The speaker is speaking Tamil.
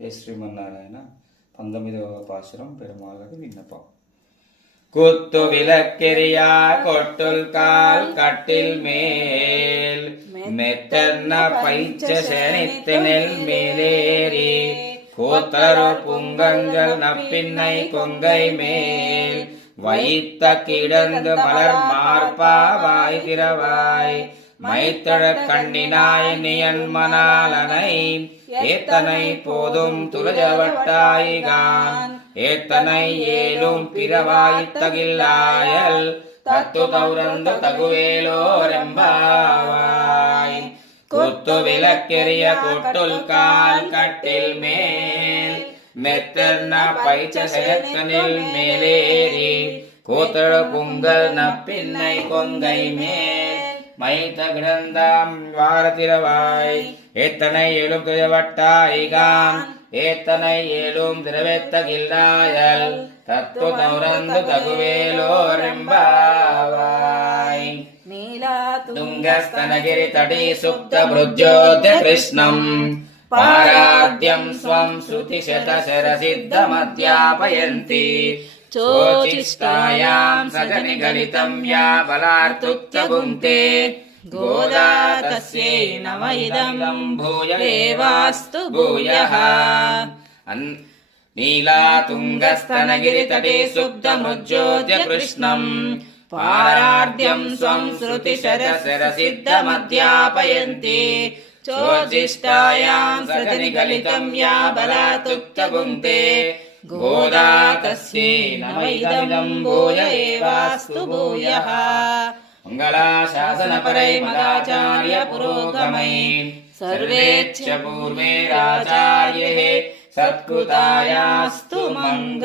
ஸ்ரீமன்னாராயண 19వ பாசுரம் பெருமாளுக்கு விண்ணப்பம். குத்து விளக்கெரியா கொட்டுல் கால் கட்டில் மேல் மெத்தன்ன பைச்ச சேனித்தினில் மேலேறி கூத்தரு புங்கங்கள் நப்பின்னை கொங்கை மேல் வைத்த கிடந்து மலர் மார்பாவாய் திரவாய் மைத்தட கண்ணினாய் நியன் மணாலனை ஏத்தனை போதும் துலஜவட்டாய்கான் ஏத்தனை ஏலும் பிறவாய் தகில்லாயல் தத்து தௌரந்து தகுவேலோரெம்பாவாய். குத்து விளக்கெரிய கொட்டுல் கால் கட்டில் மேல் மெத்தர்ன பைச்ச சேத்தனில் மேலேறி கூத்தட புங்கல் நப்பின்னை கொங்கை மேல் மைத்த கிடந்தாம் வாரத்திரவாய் ஏத்தனை ஏழும் துயவட்டாய்கான் ஏத்தனை ஏழும் திரவேத்தகில்லாயல் தத்து தௌரந்து தகுவேலோரெம்பாவாய். துங்கஸ்தனகிரி தடி சுப்த மிருஜ்யோத்ய கிருஷ்ணம் பாராத்யம் ஸ்வம் ஸ்ருதி சதசரசித்தமத்யாபயந்தி चोचिष्टायां सजनिगलितं या बलार्तुच्च भुङ्क्ते गोदा तस्यै नम इदं भूय देवास्तु भूयः. नीलातुङ्गस्तनगिरितटे सुप्तमृज्योत्य कृष्णं पारार्ध्यं स्वं श्रुतिशतशरसिद्धमध्यापयन्ति चोचिष्टायां सजनिगलितं या बलार्तुच्च भुङ्क्ते गोदा तस्यै नम इदं भूय एवास्तु भूयः. मङ्गलाशासनपरै मदाचार्य पुरोगमै सर्वेच्च पूर्वे राचार्ये सत्कृतायास्तु मङ्गलम्.